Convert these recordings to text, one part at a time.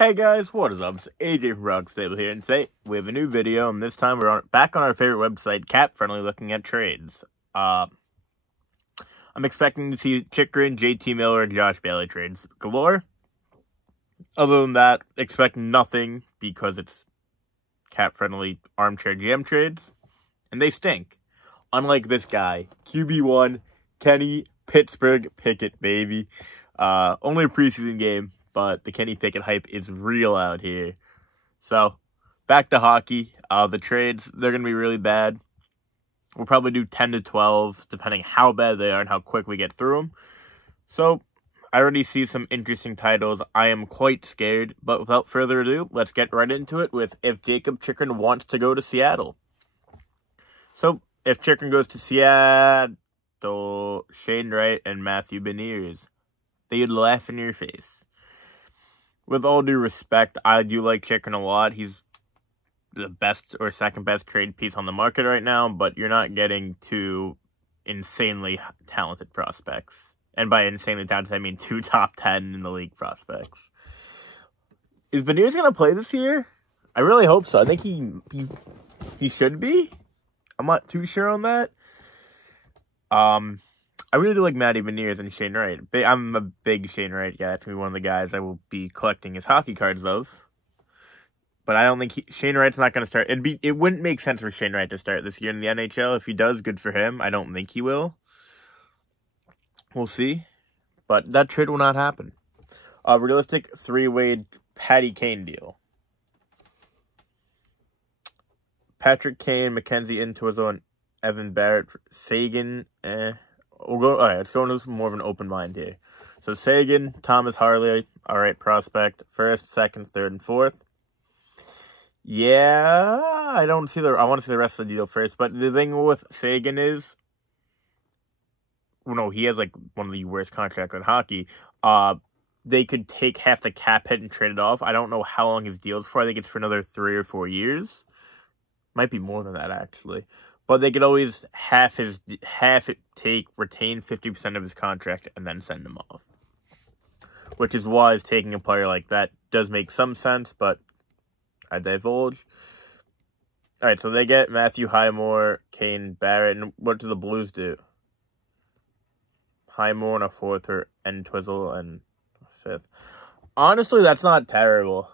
Hey guys, what is up? It's AJ from Rock Stable here, and today we have a new video, and this time we're back on our favorite website, Cap Friendly, looking at trades. I'm expecting to see Chychrun, JT Miller, and Josh Bailey trades galore. Other than that, expect nothing because it's Cap Friendly Armchair GM trades, and they stink. Unlike this guy, QB1, Kenny Pittsburgh Pickett, baby. Only a preseason game, but the Kenny Pickett hype is real out here. So, back to hockey. The trades, they're going to be really bad. We'll probably do 10 to 12, depending how bad they are and how quick we get through them. So, I already see some interesting titles. I am quite scared, but without further ado, let's get right into it with if Jacob Chychrun wants to go to Seattle. So, if Chychrun goes to Seattle, Shane Wright and Matthew Beniers, they'd laugh in your face. With all due respect, I do like Chychrun a lot. He's the best or second best trade piece on the market right now, but you're not getting two insanely talented prospects. And by insanely talented, I mean 2 top 10 in the league prospects. Is Beniers going to play this year? I really hope so. I think he should be. I'm not too sure on that. I really do like Matty Beniers and Shane Wright. I'm a big Shane Wright guy. It's going to be one of the guys I will be collecting his hockey cards of. But I don't think Shane Wright's not going to start. It wouldn't make sense for Shane Wright to start this year in the NHL. If he does, good for him. I don't think he will. We'll see. But that trade will not happen. A realistic 3-way Patty Kane deal. Patrick Kane, Mackenzie Intuizo, and Evan Barrett, Sagan, Alright, let's go into more of an open mind here. So Sagan, Thomas Harley, alright, prospect. First, second, third, and fourth. Yeah, I want to see the rest of the deal first. But the thing with Sagan is, he has like one of the worst contracts in hockey. They could take half the cap hit and trade it off. I don't know how long his deal is for. I think it's for another 3 or 4 years. Might be more than that, actually. But they could always retain 50% of his contract and then send him off. Which is why taking a player like that does make some sense, but I divulge. Alright, so they get Matthew Highmore, Kane Barrett, and what do the Blues do? Highmore and a 4th, and Twizzle and a 5th. Honestly, that's not terrible.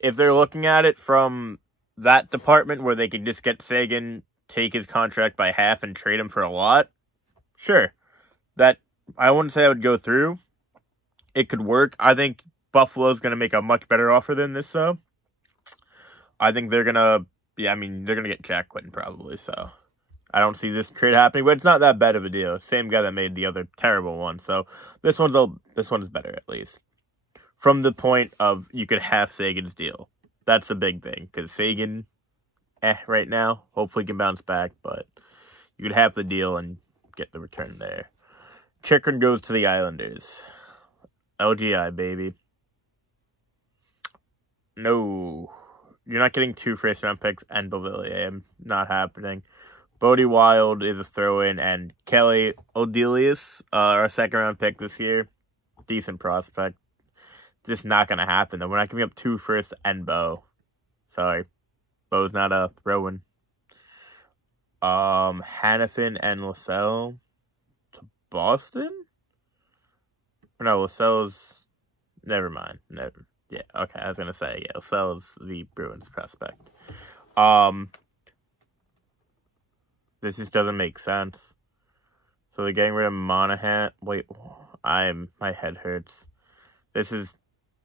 If they're looking at it from that department where they could just get Sagan, take his contract by half, and trade him for a lot, sure. That, I wouldn't say I would go through. It could work. I think Buffalo's going to make a much better offer than this, though. I think they're going to, they're going to get Jack Quinton probably, so I don't see this trade happening, but it's not that bad of a deal. Same guy that made the other terrible one, so this one's better at least. From the point of you could have Sagan's deal. That's the big thing, because Sagan, right now, hopefully can bounce back, but you could have the deal and get the return there. Chychrun goes to the Islanders. LGI, baby. No. You're not getting 2 first-round picks and Beauvillier. Not happening. Bodie Wild is a throw-in, and Kelly Odelius, our second-round pick this year. Decent prospect. Just not going to happen, though. We're not giving up 2 first and Bo. Sorry. Bo's not a throw-in. Hannafin and LaSalle to Boston? No, LaSalle's... Never mind. Never. Yeah, okay, I was going to say, yeah, LaSalle's the Bruins prospect. This just doesn't make sense. So they're getting rid of Monahan. Wait, my head hurts. This is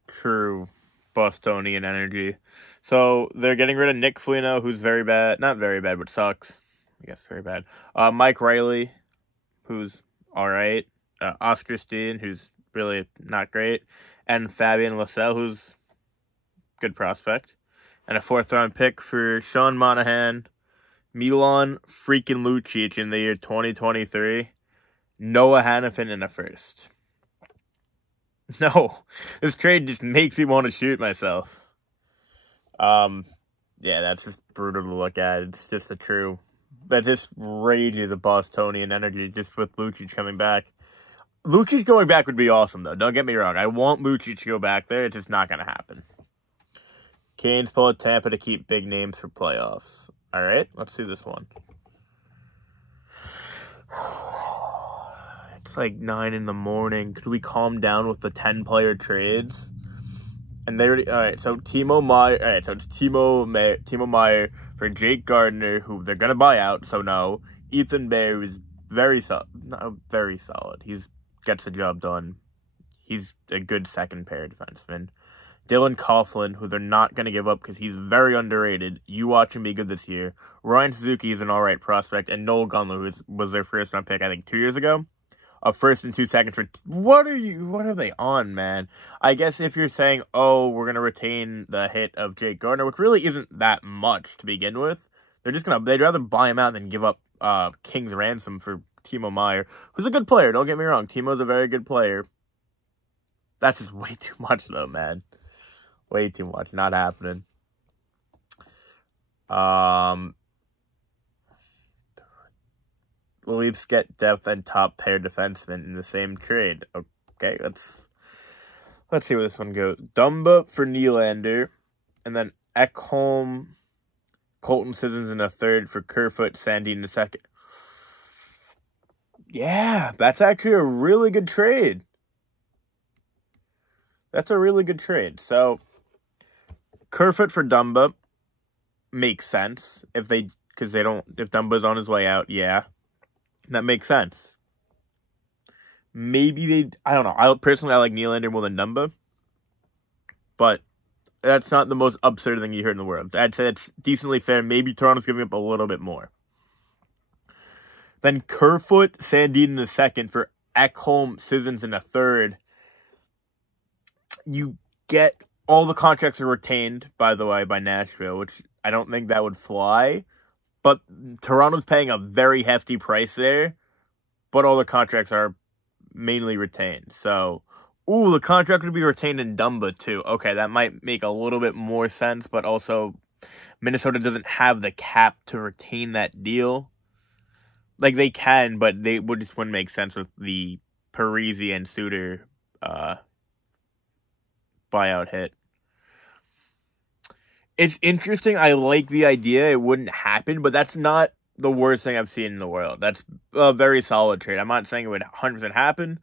true Bostonian energy. So they're getting rid of Nick Foligno, who's very bad. Not very bad, but sucks. I guess very bad. Mike Riley, who's alright. Oscar Steen, who's really not great. And Fabian LaSalle, who's good prospect. And a 4th-round pick for Sean Monahan, Milan freaking Lucic in the year 2023. Noah Hannafin in a 1st. No, this trade just makes me want to shoot myself. Yeah, that's just brutal to look at. It's just that just rages a Bostonian energy just with Lucic coming back. Lucic going back would be awesome, though. Don't get me wrong. I want Lucic to go back there. It's just not going to happen. Canes pull at Tampa to keep big names for playoffs. All right, let's see this one. It's like 9 in the morning. Could we calm down with the 10-player trades? And they already... All right, so Timo Meyer... All right, so it's Timo Meyer for Jake Gardiner, who they're going to buy out, so no. Ethan Bear is very solid. Not very solid. He's gets the job done. He's a good second-pair defenseman. Dylan Coughlin, who they're not going to give up because he's very underrated. You watch him be good this year. Ryan Suzuki is an all right prospect. And Noel Gunler, who was their first-round pick, I think, 2 years ago. A first and 2 seconds for... What are they on, man? I guess if you're saying, oh, we're going to retain the hit of Jake Gardner, which really isn't that much to begin with. They're just going to... They'd rather buy him out than give up King's ransom for Timo Meyer, who's a good player. Don't get me wrong. Timo's a very good player. That's just way too much, though, man. Way too much. Not happening. The Leafs get depth and top pair defensemen in the same trade. Okay, let's see where this one goes. Dumba for Nylander, and then Ekholm, Colton Sissons in a third for Kerfoot, Sandin in a second. Yeah, that's actually a really good trade. That's a really good trade. So, Kerfoot for Dumba makes sense if Dumba's on his way out, yeah. That makes sense. Maybe I don't know. I like Nylander more than Dumba. But that's not the most absurd thing you heard in the world. I'd say it's decently fair. Maybe Toronto's giving up a little bit more. Then Kerfoot, Sandin in the second for Ekholm, Sissons in a third. You get all the contracts are retained, by the way, by Nashville, which I don't think that would fly. But Toronto's paying a very hefty price there, but all the contracts are mainly retained. So, the contract would be retained in Dumba, too. Okay, that might make a little bit more sense, but also Minnesota doesn't have the cap to retain that deal. Like, they can, but just wouldn't make sense with the Parisi and Suter buyout hit. It's interesting. I like the idea. It wouldn't happen, but that's not the worst thing I've seen in the world. That's a very solid trade. I'm not saying it would 100% happen,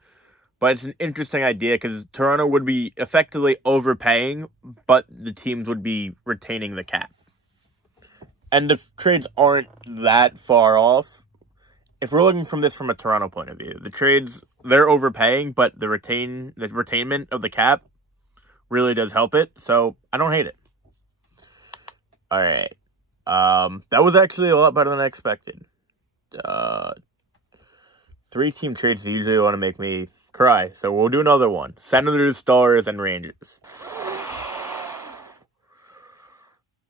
but it's an interesting idea because Toronto would be effectively overpaying, but the teams would be retaining the cap. And the trades aren't that far off. If we're looking from a Toronto point of view, the trades, they're overpaying, but the retainment of the cap really does help it. So I don't hate it. All right. That was actually a lot better than I expected. 3-team trades usually want to make me cry, so we'll do another one. Senators, Stars, and Rangers.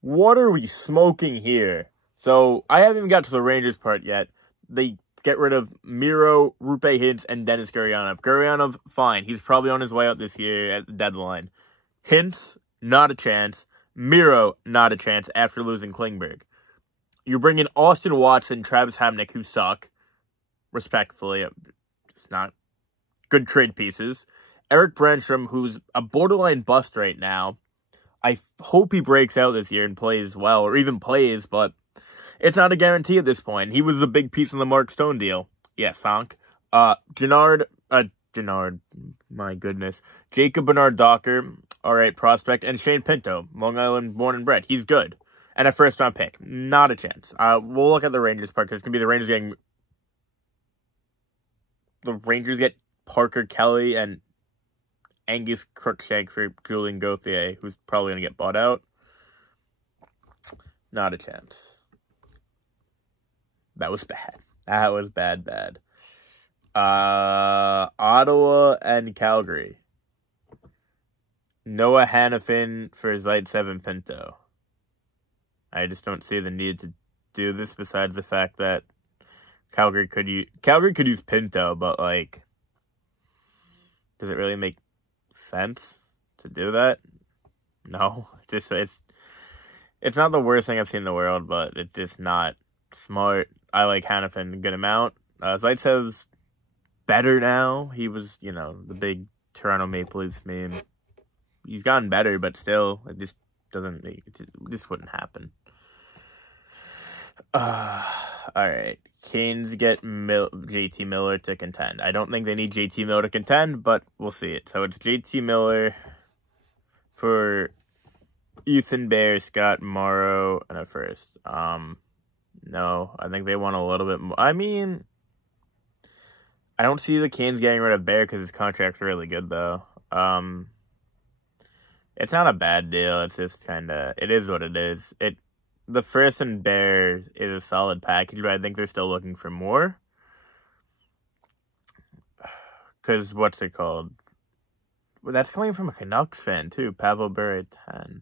What are we smoking here? So, I haven't even got to the Rangers part yet. They get rid of Miro, Rupe Hintz, and Dennis Gurianov. Gurianov, fine. He's probably on his way out this year at the deadline. Hintz, not a chance. Miro, not a chance after losing Klingberg. You bring in Austin Watson, Travis Hamonic, who suck. Respectfully, just not good trade pieces. Eric Brandstrom, who's a borderline bust right now. I hope he breaks out this year and plays well, or even plays, but it's not a guarantee at this point. He was a big piece in the Mark Stone deal. Yeah, Sonk. Gennard, my goodness. Jacob Bernard Docker, all right, prospect, and Shane Pinto, Long Island born and bred. He's good. And a first-round pick. Not a chance. We'll look at the Rangers part. It's going to be the Rangers getting... The Rangers get Parker Kelly and Angus Crookshank for Julian Gauthier, who's probably going to get bought out. Not a chance. That was bad. That was bad. Ottawa and Calgary. Noah Hannafin for Zaitsev and Pinto. I just don't see the need to do this besides the fact that Calgary could use Pinto, but like, does it really make sense to do that? No, it's not the worst thing I've seen in the world, but it's just not smart. I like Hannafin a good amount. Zaitsev's better now. He was, you know, the big Toronto Maple Leafs meme. He's gotten better, but still, it just doesn't make it. This wouldn't happen. All right. Canes get JT Miller to contend. I don't think they need JT Miller to contend, but we'll see it. So it's JT Miller for Ethan Bear, Scott Morrow, and a first. No, I think they want a little bit more. I mean, I don't see the Canes getting rid of Bear because his contract's really good, though. It's not a bad deal. It's just kind of, it is what it is. The first and Bear is a solid package, but I think they're still looking for more. Because, what's it called? Well, that's coming from a Canucks fan, too. Pavel Berretan.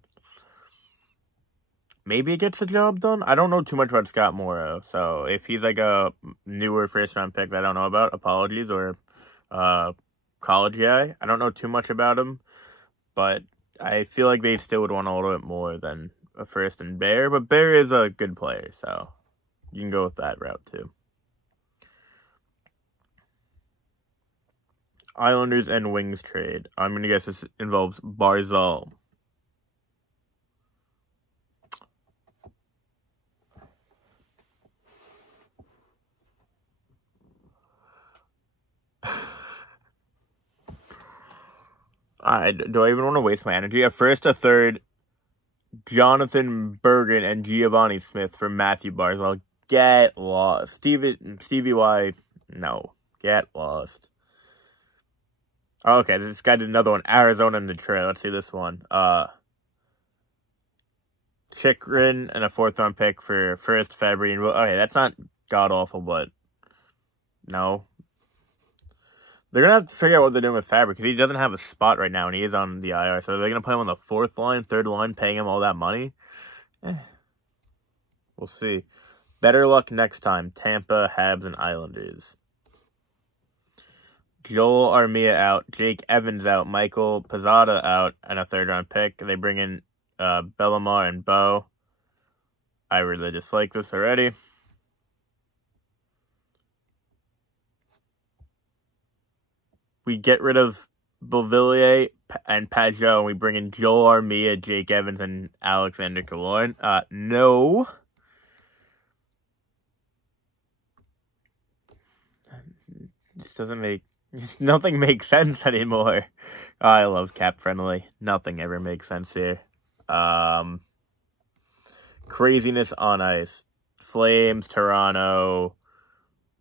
Maybe it gets the job done. I don't know too much about Scott Morrow. So, if he's like a newer first-round pick that I don't know about, apologies. Or college guy. I don't know too much about him. But I feel like they still would want a little bit more than a first and Bear, but Bear is a good player, so you can go with that route too. Islanders and Wings trade. I'm going to guess this involves Barzal. Do I even want to waste my energy? A first, a third, Jonathan Bergen, and Giovanni Smith for Matthew Barzal. Get lost. Stevie Y, no. Get lost. Okay, this guy did another one. Arizona and Detroit. Let's see this one. Chikrin and a 4th-round pick for first, Fabry, and... Okay, that's not god-awful, but... No. They're going to have to figure out what they're doing with Fabry, because he doesn't have a spot right now, and he is on the IR. So they're going to play him on the 4th line, 3rd line, paying him all that money? We'll see. Better luck next time. Tampa, Habs, and Islanders. Joel Armia out. Jake Evans out. Michael Pizzata out, and a 3rd-round pick. They bring in Bellemare and Bo. I really dislike this already. We get rid of Beauvillier and Pajot, and we bring in Joel Armia, Jake Evans, and Alexander Killorn. No. This doesn't make... Nothing makes sense anymore. I love Cap Friendly. Nothing ever makes sense here. Craziness on ice. Flames, Toronto,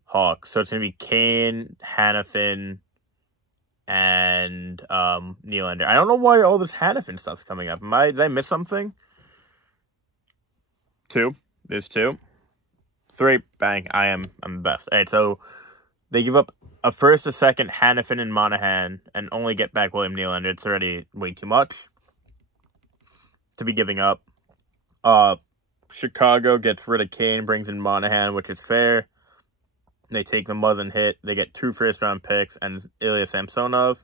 Hawks. So it's going to be Kane, Hannafin, and Nylander. I don't know why all this Hannafin stuff's coming up. Did I miss something? 2. There's 2. 3. Bang. I'm the best. All right, so they give up a first, a second, Hannafin and Monahan, and only get back William Nylander. It's already way too much to be giving up. Chicago gets rid of Kane, brings in Monahan, which is fair. They take the Muzzin hit. They get 2 first-round picks and Ilya Samsonov.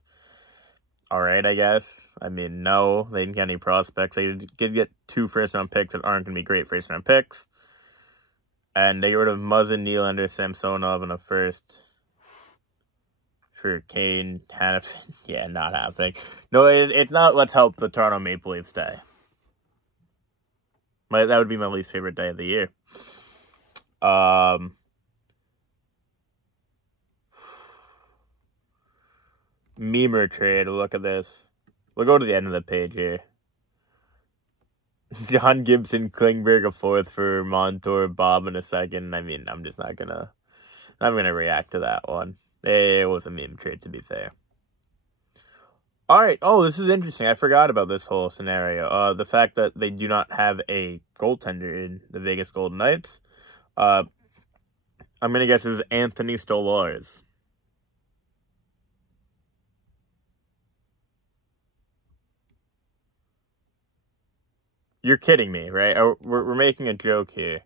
All right, I guess. I mean, no, they didn't get any prospects. They did get 2 first-round picks that aren't going to be great first-round picks. And they get rid of Muzzin, Nylander, Samsonov, and a first for Kane, Hannafin. Yeah, not happening. No, it's not. Let's help the Toronto Maple Leafs day. That would be my least favorite day of the year. Memer trade. Look at this. We'll go to the end of the page here. John Gibson, Klingberg, a 4th for Montour, Bob in a 2nd. I mean, I'm just not gonna react to that one. It was a meme trade, to be fair. All right. Oh, this is interesting. I forgot about this whole scenario. The fact that they do not have a goaltender in the Vegas Golden Knights. I'm gonna guess this is Anthony Stolarz. You're kidding me, right? We're making a joke here.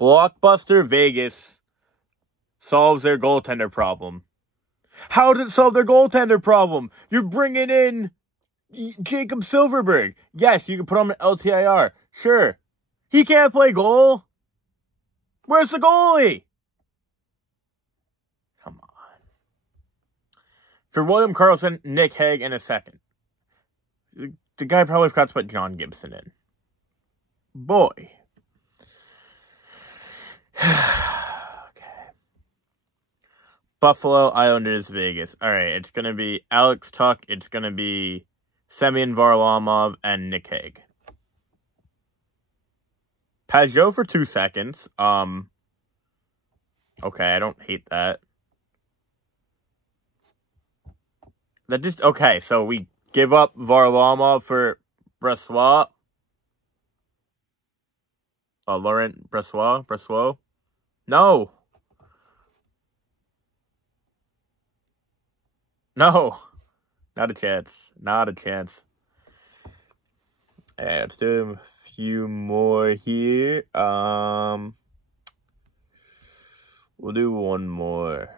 Blockbuster Vegas solves their goaltender problem. How did it solve their goaltender problem? You're bringing in Jacob Silverberg. Yes, you can put him in LTIR. Sure. He can't play goal. Where's the goalie? Come on. For William Karlsson, Nick Hague, and a second. The guy probably forgot to put John Gibson in. Boy. Okay. Buffalo, Islanders, Vegas. Alright, it's going to be Alex Tuch. It's going to be Semyon Varlamov and Nick Hague. Pajot for 2 seconds. Okay, I don't hate that. Okay, so we give up Varlamov for Brossoit. Laurent Brossoit? No! No! Not a chance. Not a chance. Alright, let's do a few more here. We'll do one more.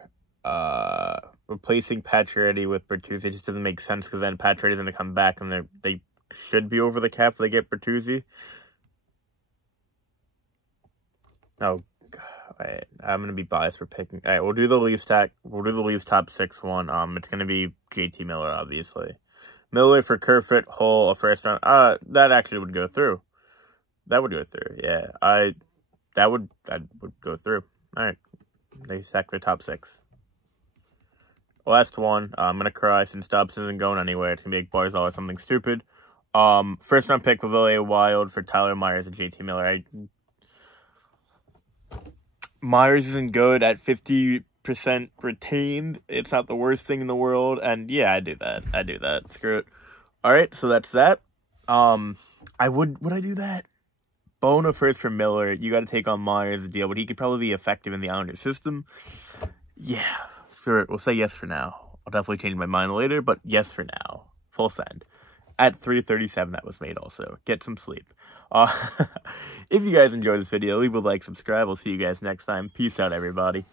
Replacing Pacioretty with Bertuzzi just doesn't make sense because then Pacioretty's going to come back and they should be over the cap if they get Bertuzzi. Oh, God. I'm going to be biased for picking. All right, we'll do the Leafs top 6 one. It's going to be JT Miller, obviously. Miller for Kerfoot, Hull, a first round. That actually would go through. That would go through. Yeah, that would go through. All right, they sack their top 6. Last one. I'm going to cry since Dobbs isn't going anywhere. It's going to be like Barzal or something stupid. First round pick, Pavillier Wild for Tyler Myers and JT Miller. Myers isn't good at 50% retained. It's not the worst thing in the world. And yeah, I do that. Screw it. All right, so that's that. Would I do that? Bona first for Miller. You got to take on Myers' deal, but he could probably be effective in the Islanders system. Yeah. Screw it. We'll say yes for now. I'll definitely change my mind later, but yes for now. Full send. At 3:37, that was made also. Get some sleep. If you guys enjoyed this video, leave a like, subscribe. We'll see you guys next time. Peace out, everybody.